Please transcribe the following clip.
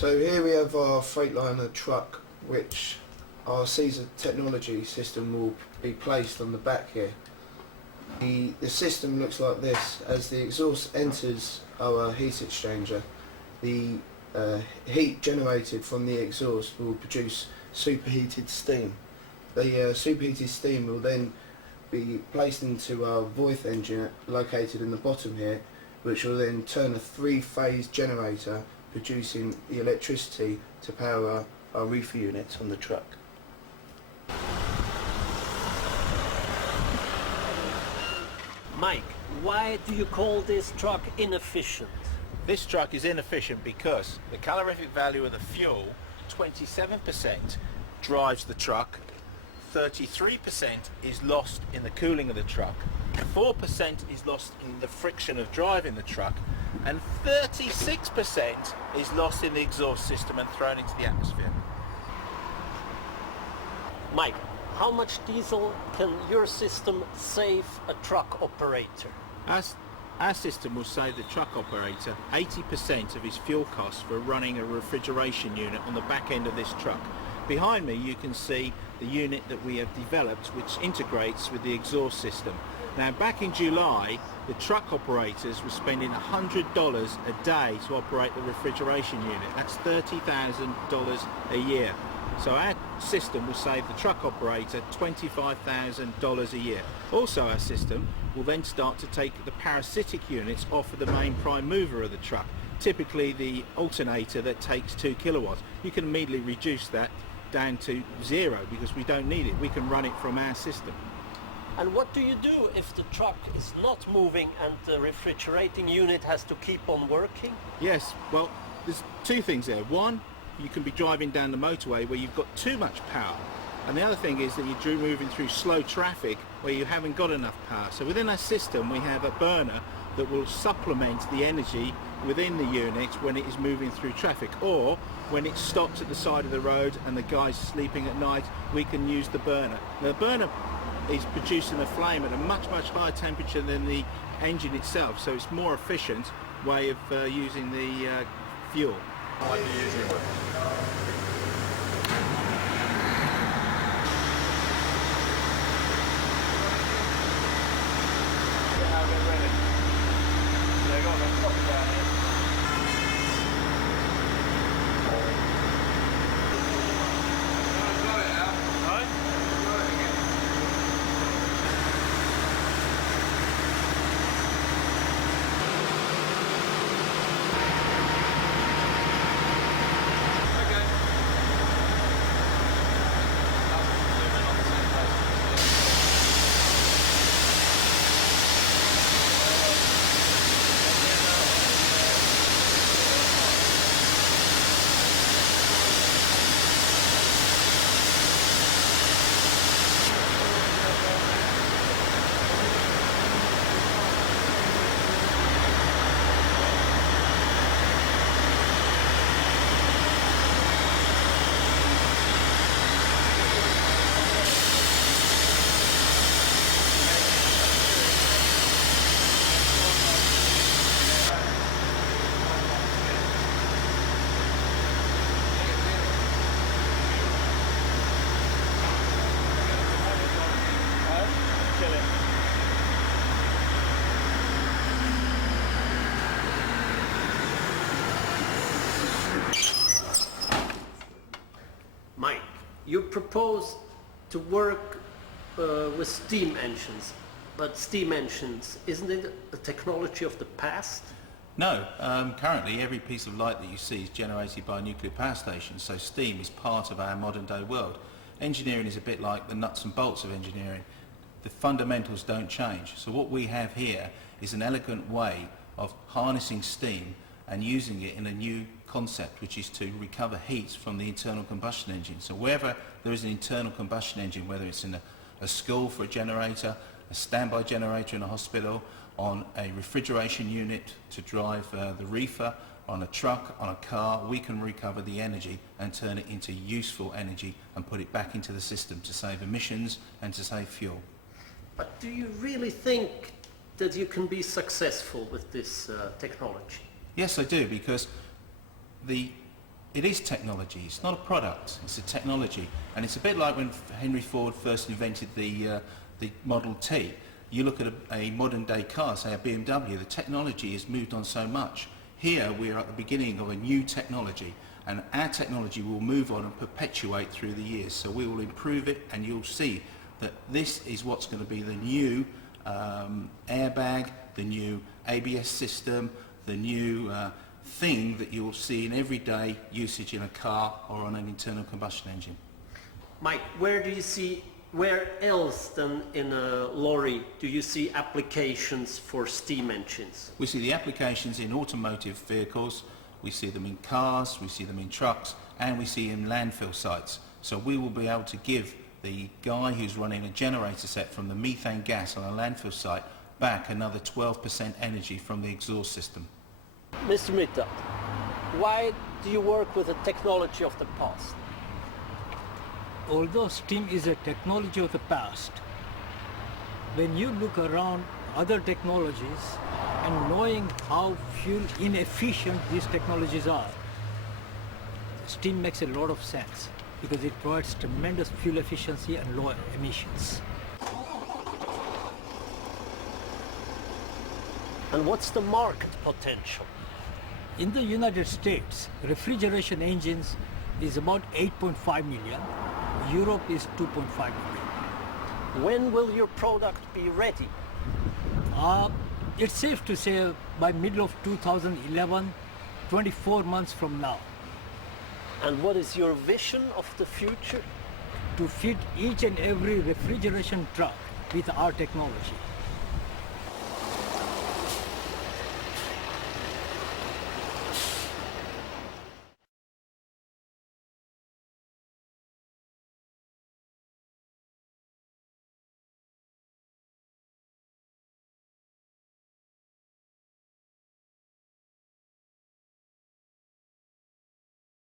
So here we have our Freightliner truck, which our Caesar technology system will be placed on the back here. The system looks like this. As the exhaust enters our heat exchanger, the heat generated from the exhaust will produce superheated steam. The superheated steam will then be placed into our Voith engine located in the bottom here, which will then turn a three-phase generator producing the electricity to power our reefer units on the truck. Mike, why do you call this truck inefficient? This truck is inefficient because the calorific value of the fuel, 27% drives the truck, 33% is lost in the cooling of the truck, 4% is lost in the friction of driving the truck, and 36% is lost in the exhaust system and thrown into the atmosphere. Mike, how much diesel can your system save a truck operator? Our system will save the truck operator 80% of his fuel costs for running a refrigeration unit on the back end of this truck. Behind me you can see the unit that we have developed, which integrates with the exhaust system. Now, back in July, the truck operators were spending $100 a day to operate the refrigeration unit. That's $30,000 a year. So our system will save the truck operator $25,000 a year. Also, our system will then start to take the parasitic units off of the main prime mover of the truck, typically the alternator that takes 2 kilowatts. You can immediately reduce that down to 0 because we don't need it. We can run it from our system. And what do you do if the truck is not moving and the refrigerating unit has to keep on working? Yes, well, there's two things there. One, you can be driving down the motorway where you've got too much power. And the other thing is that you're moving through slow traffic where you haven't got enough power. So within our system we have a burner that will supplement the energy within the unit when it is moving through traffic, or when it stops at the side of the road and the guy's sleeping at night, we can use the burner. Now, the burner is producing a flame at a much higher temperature than the engine itself, so it's more efficient way of using the fuel. What do you usually work? Mike, you propose to work with steam engines, but steam engines, isn't it a technology of the past? No, currently every piece of light that you see is generated by a nuclear power station, so steam is part of our modern day world. Engineering is a bit like the nuts and bolts of engineering. The fundamentals don't change. So what we have here is an elegant way of harnessing steam and using it in a new concept, which is to recover heat from the internal combustion engine. So wherever there is an internal combustion engine, whether it's in a school for a generator, a standby generator in a hospital, on a refrigeration unit to drive the reefer, on a truck, on a car, we can recover the energy and turn it into useful energy and put it back into the system to save emissions and to save fuel. But do you really think that you can be successful with this technology? Yes, I do, because the It is technology. It's not a product. It's a technology, and it's a bit like when Henry Ford first invented the Model T. You look at a modern day car, say a BMW. The technology has moved on so much. Here we are at the beginning of a new technology, and our technology will move on and perpetuate through the years. So we will improve it, and you'll see that this is what's going to be the new airbag, the new ABS system, the new thing that you'll see in everyday usage in a car or on an internal combustion engine. Mike, where else than in a lorry do you see applications for steam engines? We see the applications in automotive vehicles, we see them in cars, we see them in trucks, and we see in landfill sites. So we will be able to give the guy who's running a generator set from the methane gas on a landfill site back another 12% energy from the exhaust system. Mr. Mitta, why do you work with the technology of the past? Although steam is a technology of the past, when you look around other technologies and knowing how fuel inefficient these technologies are, steam makes a lot of sense because it provides tremendous fuel efficiency and low emissions. And what's the market potential? In the United States, refrigeration engines is about 8.5 million. Europe is 2.5 million. When will your product be ready? It's safe to say by middle of 2011, 24 months from now. And what is your vision of the future? To fit each and every refrigeration truck with our technology.